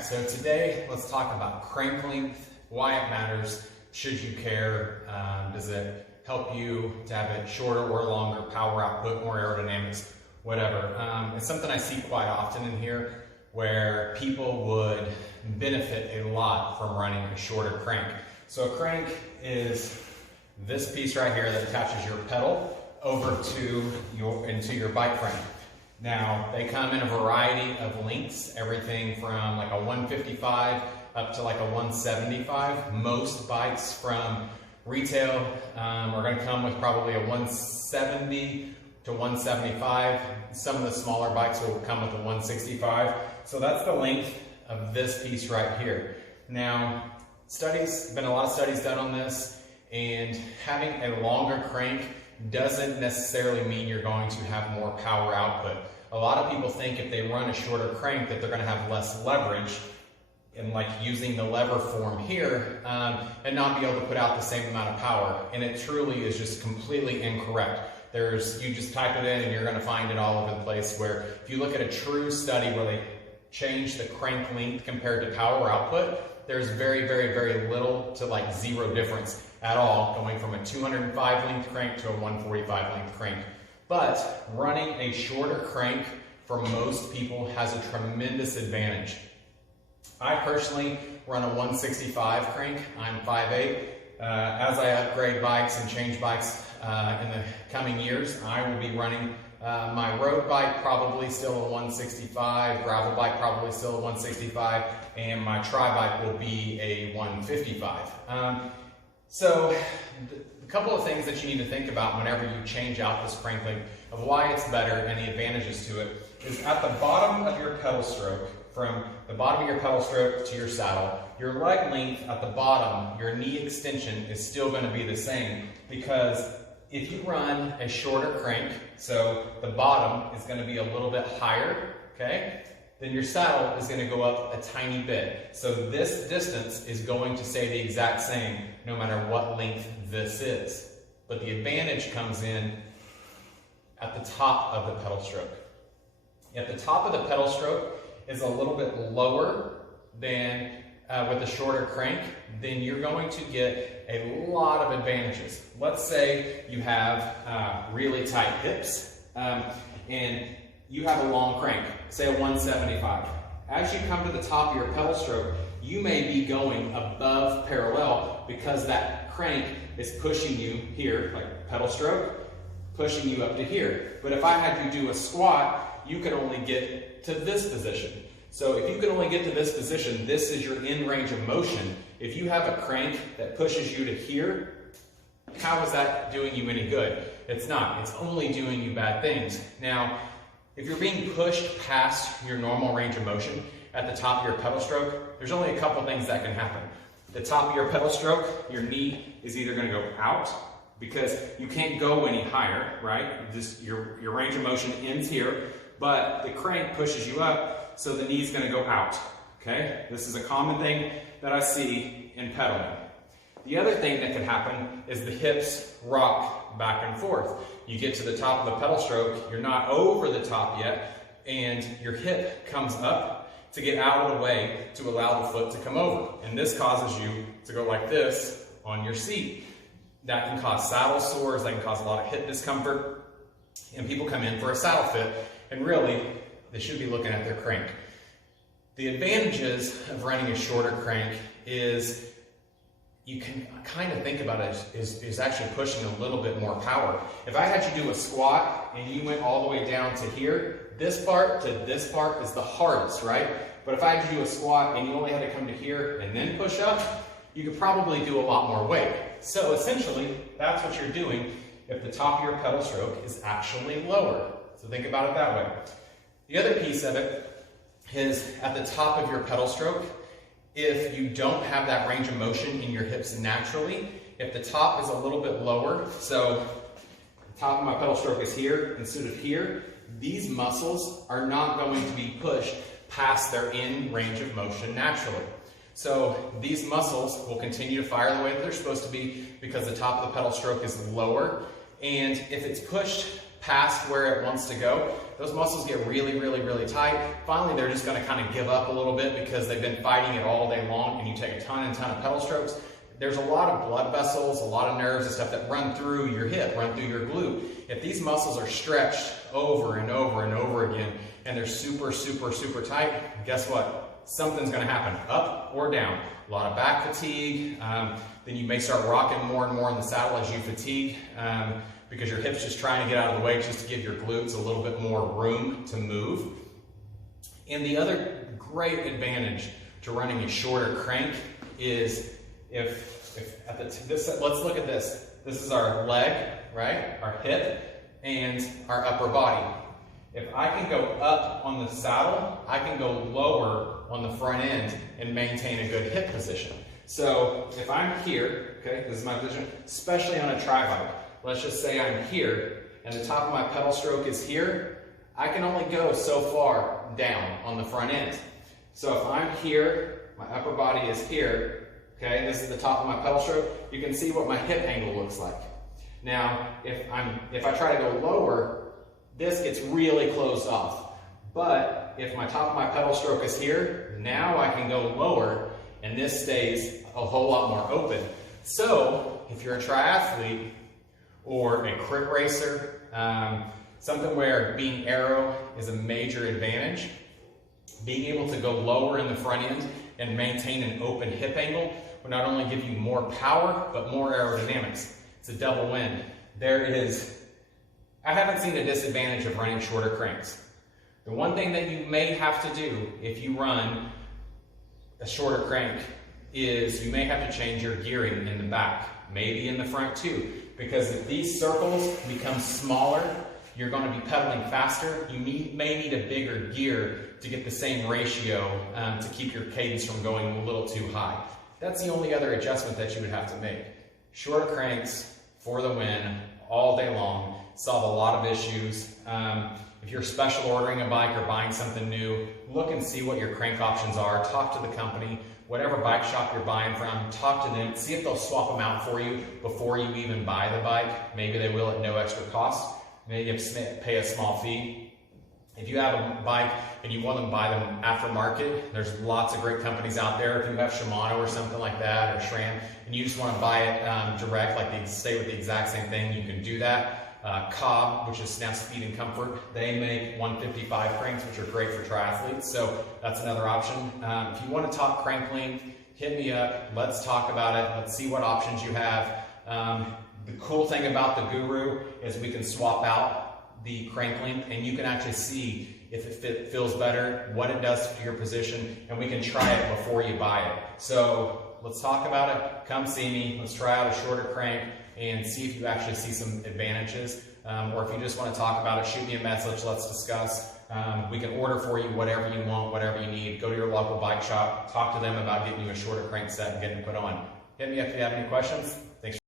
Alright, so today let's talk about crank length, why it matters, should you care, does it help you to have it shorter or longer, power output, more aerodynamics, whatever. It's something I see quite often in here where people would benefit a lot from running a shorter crank. So a crank is this piece right here that attaches your pedal over to into your bike frame. Now, they come in a variety of lengths, everything from like a 155 up to like a 175. Most bikes from retail are going to come with probably a 170 to 175. Some of the smaller bikes will come with a 165. So that's the length of this piece right here. Now, been a lot of studies done on this, and having a longer crank doesn't necessarily mean you're going to have more power output. A lot of people think if they run a shorter crank that they're going to have less leverage in like using the lever form here and not be able to put out the same amount of power. And it truly is just completely incorrect. You just type it in and you're going to find it all over the place, where if you look at a true study where they change the crank length compared to power output, there's very, very, very little to like zero difference at all, going from a 205 length crank to a 145 length crank. But running a shorter crank for most people has a tremendous advantage. I personally run a 165 crank. I'm 5'8". As I upgrade bikes and change bikes in the coming years, I will be running my road bike probably still a 165, gravel bike probably still a 165, and my tri-bike will be a 155. So a couple of things that you need to think about whenever you change out this crank length of why it's better and the advantages to it is at the bottom of your pedal stroke, from the bottom of your pedal stroke to your saddle, your leg length at the bottom, your knee extension is still going to be the same, because if you run a shorter crank, so the bottom is going to be a little bit higher, okay, then your saddle is going to go up a tiny bit. So this distance is going to stay the exact same no matter what length this is. But the advantage comes in at the top of the pedal stroke. At the top of the pedal stroke is a little bit lower than with a shorter crank, then you're going to get a lot of advantages. Let's say you have really tight hips and you have a long crank, say a 175. As you come to the top of your pedal stroke, you may be going above parallel because that crank is pushing you here, like pedal stroke, pushing you up to here. But if I had you do a squat, you could only get to this position. So if you can only get to this position, this is your in range of motion. If you have a crank that pushes you to here, how is that doing you any good? It's not. It's only doing you bad things. Now, if you're being pushed past your normal range of motion at the top of your pedal stroke, there's only a couple things that can happen. The top of your pedal stroke, your knee is either going to go out because you can't go any higher, right? Just your range of motion ends here, but the crank pushes you up, so the knee's going to go out, okay? This is a common thing that I see in pedaling. The other thing that could happen is the hips rock back and forth. You get to the top of the pedal stroke, you're not over the top yet, and your hip comes up to get out of the way to allow the foot to come over. And this causes you to go like this on your seat. That can cause saddle sores, that can cause a lot of hip discomfort, and people come in for a saddle fit, and really, they should be looking at their crank. The advantages of running a shorter crank is you can kind of think about it is actually pushing a little bit more power. If I had you do a squat and you went all the way down to here, this part to this part is the hardest, right? But if I had you do a squat and you only had to come to here and then push up, you could probably do a lot more weight. So essentially, that's what you're doing if the top of your pedal stroke is actually lower. So think about it that way. The other piece of it is at the top of your pedal stroke, if you don't have that range of motion in your hips naturally, if the top is a little bit lower, so the top of my pedal stroke is here instead of here, these muscles are not going to be pushed past their in range of motion naturally. So these muscles will continue to fire the way that they're supposed to be because the top of the pedal stroke is lower, and if it's pushed past where it wants to go, those muscles get really, really, really tight. Finally, they're just going to kind of give up a little bit because they've been fighting it all day long, and you take a ton and ton of pedal strokes. There's a lot of blood vessels, a lot of nerves and stuff that run through your hip, run through your glute. If these muscles are stretched over and over and over again, and they're super, super, super tight, guess what? Something's going to happen, up or down. A lot of back fatigue. Then you may start rocking more and more in the saddle as you fatigue because your hip's just trying to get out of the way just to give your glutes a little bit more room to move. And the other great advantage to running a shorter crank is let's look at this. This is our leg, right? Our hip and our upper body. If I can go up on the saddle, I can go lower on the front end and maintain a good hip position. So if I'm here, okay, this is my position, especially on a tri-bike. Let's just say I'm here and the top of my pedal stroke is here. I can only go so far down on the front end. So if I'm here, my upper body is here, okay, this is the top of my pedal stroke, you can see what my hip angle looks like. Now, if I try to go lower, this gets really closed off. But if my top of my pedal stroke is here, now I can go lower and this stays a whole lot more open. So if you're a triathlete or a crit racer, something where being aero is a major advantage, being able to go lower in the front end and maintain an open hip angle will not only give you more power, but more aerodynamics. It's a double win. I haven't seen a disadvantage of running shorter cranks. The one thing that you may have to do if you run a shorter crank is you may have to change your gearing in the back, maybe in the front too, because if these circles become smaller, you're going to be pedaling faster. You may need a bigger gear to get the same ratio to keep your cadence from going a little too high. That's the only other adjustment that you would have to make. Shorter cranks for the win all day long. Solve a lot of issues. If you're special ordering a bike or buying something new, look and see what your crank options are. Talk to the company, whatever bike shop you're buying from, talk to them, see if they'll swap them out for you before you even buy the bike. Maybe they will at no extra cost. Maybe you have to pay a small fee. If you have a bike and you want them to buy them aftermarket, there's lots of great companies out there. If you have Shimano or something like that, or SRAM, and you just want to buy it direct, like stay with the exact same thing, you can do that. Cobb, which is Snap Speed and Comfort, they make 155 cranks, which are great for triathletes, so that's another option. If you want to talk crank length, hit me up, let's talk about it, let's see what options you have. The cool thing about the Guru is we can swap out the crank length and you can actually see if it feels better, what it does to your position, and we can try it before you buy it. So let's talk about it, come see me, let's try out a shorter crank and see if you actually see some advantages. Or if you just want to talk about it, shoot me a message, let's discuss. We can order for you whatever you want, whatever you need. Go to your local bike shop, talk to them about getting you a shorter crank set and getting it put on. Hit me up if you have any questions. Thanks.